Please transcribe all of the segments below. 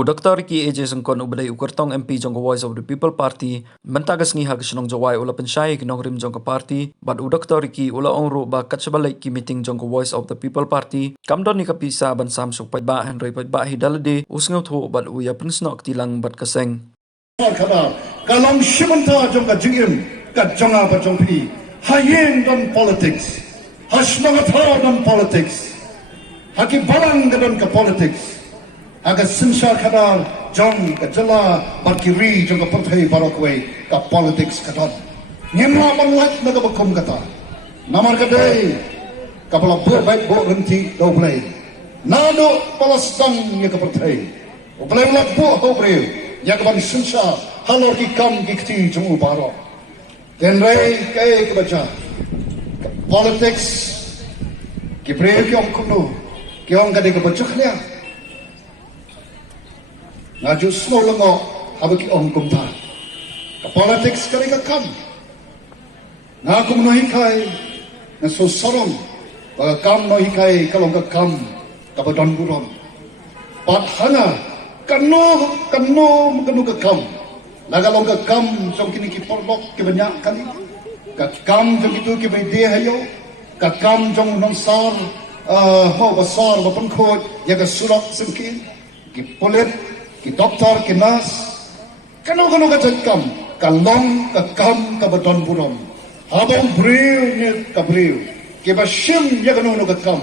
Dr. Ricky AJ Sangkon ubadai ukartong MP jong Voice of the People Party mentagas ngiha kasinong jawai ula pensyai kinong rim jong party but Dr. Ricky ula ongro ba katsabalay ki meeting jong Voice of the People Party kamdon ni kapisa ban samsuk payba Henry payba hidalade usngaw tho bad uya pensnok tilang bat kaseng kalong shimanta jong ka jingim ka jonga ba jong pi hayen don politics hasmangatha don politics haki balang don ka politics aga simsar kadar jong ka jala barkiri jong ka partai barokwe ka politics kadar nyemla banlat na ka bakum kata namar kadai ka bala bo baik bo renti do play nado palastang ya ka partai o play la bo ho pre ya ka ban simsar halor ki kam ki kti jong baro ken rai kai ka bacha politics ki pre ki om kuno ki om ka de ka bacha khlia ngaju slow lengo habaki om kumta ka politics kali ka kam na kum no hikai na so sorom ba kam no hikai kalong ka kam ka badon buron pat hana kanu ka kam lagalong ka kam jong kini ki porlok ki banyak kali ka kam jong itu ki bai de hayo ka kam jong nong sar ho basar ba pan khoj ya ka surak simki ki polet ki doktor, ki nas, kanu ka jengkam, kalong, ka kam, ka badon buron. Habang briw ni ka briw, ki basyim ya kanu ka kam,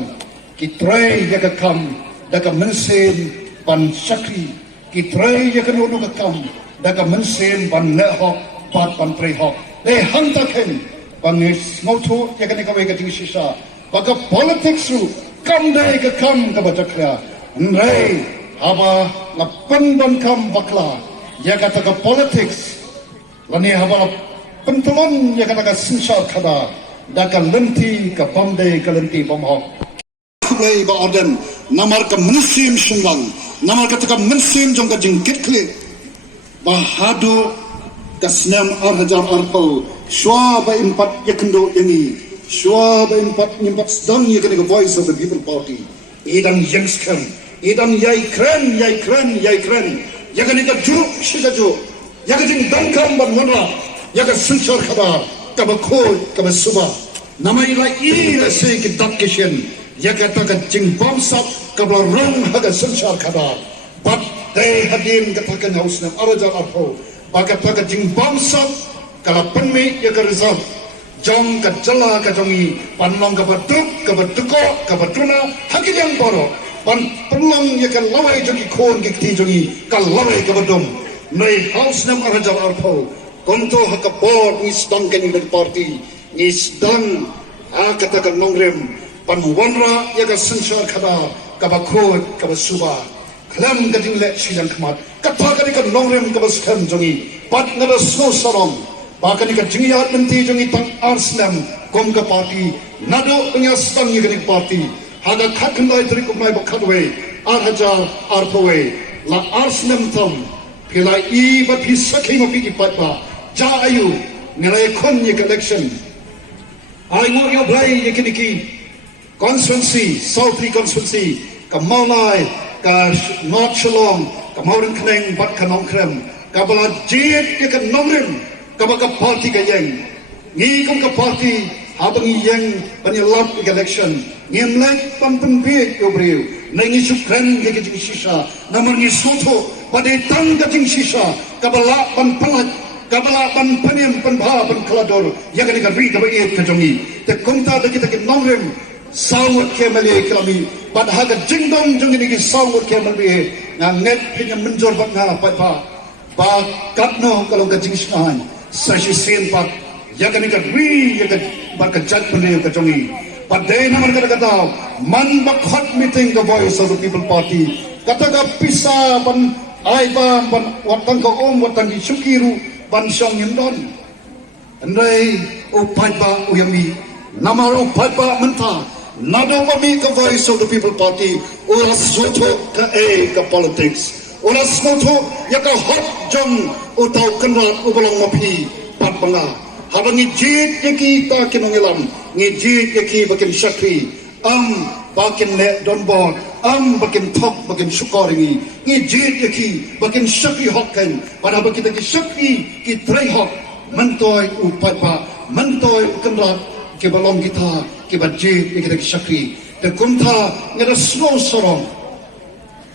ki tray ya ka kam, da ka mensin ban syakri, ki tray ya kanu ka kam, da ka mensin ban lehok, bat ban prehok. Hantaken, bangis ngautu ya kani ka wega ting sisa, baka politics su, kam day ka kam ka bajakla, nray, haba la pendan kam bakla ya kata ka politics lani haba la pentulon ya kata ka sinsha khada da ka lenti ka bamde ka lenti bomhok play ba orden namar ka mensim sunglang namar kata ka mensim jong ka jingkit kle bahadu ka snam arhajar arpo shwa ba impat yakendo ini shwa ba impat nimpat sedang ya kata ka Voice of the People Party idang youngskam idam yai kren yaga ni ka juk shigaju yaga jing dangkam ban wanra yaga sunchar khabar ka ba khoi ka ba suba namai la i la se ki dap kishen yaga ta ka jing bom sap ka ba rong haga sunchar khabar but they hadin ka ta ka haus nam araja arho ba ka ta ka jing bom sap ka la panme yaga result jong ka jala ka jongi panlong ka ba duk ka ba duko ka ba tuna hakiyang boro pan penlang ya kan lawai jogi kon gikti jogi kan lawai ka badom nei house nam arajar arpo konto hakapor ni stang kan in party ni stang kata kan nongrem pan wanra ya ka sensor khada ka ba khod ka ba suba klam ka ding le silang khamat ka pa ka ni kan nongrem ka ba skam jogi pat ngada snow sarom ba ka ni ka jingyat menti jogi tang arsnam kom ka party nado nya stang ya ka ni party haga khatlai tri kumai bakhatwe arhajar arpowe la arsnam tam philai I ba phi sakhi ma pi patpa ja ayu nilai khon ye collection ai ngo yo blai ye kiniki constituency southri constituency ka maunai ka north shalom ka maurang kneng bat kanong krem ka bala jiet ye ka nongrim ka ba ka party ka yang ngi kom ka party habang yang panilap election ngem lang pampenbe yo breu nangi sukran ge jing sisa namar ni soto pade tang ge jing sisa kabala pan palat kabala pan panem pan bha pan klador ya ga ga ri da ba e ka jongi te komta de kita ke nongrem sawut ke male klami pad ha ga jing dong jong ni ge sawut ke male na net pinya menjor ba na pa ba katno kalau ga jing shan sa shi sen pa ya ga ri ya ga ba ka jat male ka jongi padai naman kata man bakhot meeting the Voice of the People Party kata ka pisa ban ai ba ban watang ka watang sukiru ban song yendon andai upai ba uyami namar upai ba menta nado mami ka Voice of the People Party ora soto ka ka politics ora soto ya ka hot jong utau kenal ubolong mapi pat banga habangi jit yaki ta kinongelam ni jit yaki bakin syakri bakin le don bon bakin tok bakin syukur ini jid yaki bakin syakri hokken pada kita ki syakri ki trai hok mentoi upat pa mentoi kendrat ke balong kita ke bajid kita ki syakri de kumtha ngada snow sorong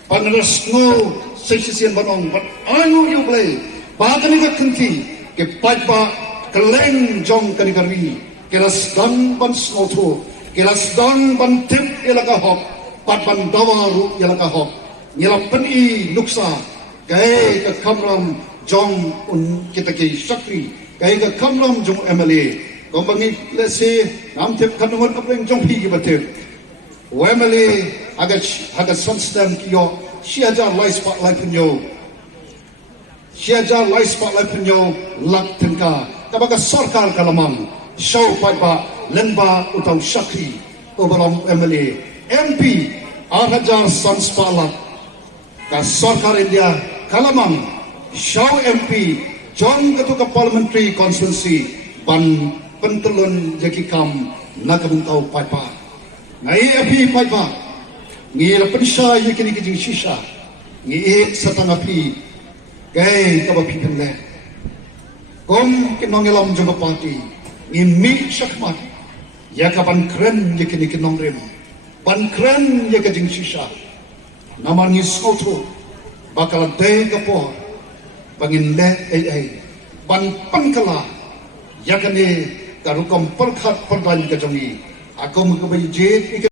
pangada snow sesisian banong but anu you play bagan ka kenti ke patpa keleng jong kanikari ke rasdang ban snow tu ke rasdang ban tip elaka hok patpan dawaru yalaka hok nyelam peni nuksa kai ka kamram jong kita ki syakri kai ka kamram jong MLA kombangi lese nam tip kanungan kapleng jong pi ki batir MLA agat sansdam kiyo siaja lai spotlight punyo siaja lai spotlight punyo lak tengka kabaga sarkar kalamang show patpa lemba utau syakri obalong MLA MP 8,000 sans palak ka Sarkar India Kalamang Shaw MP John Ketua Parliamentary Constituency ban pentelun jaki kam nakabungkau paipa ngai api paipa ngi la pensha yakini kijing shisha ngi satang api gai kabapi penle kom kinongelam jong party ngi mi syakmat yakapan keren yakini kinong rem ban keren ya kajing sisa namanya soto bakal day kapo bangin le ban pankala ya kane karukam perkhat perdan kajongi aku mengkabai jet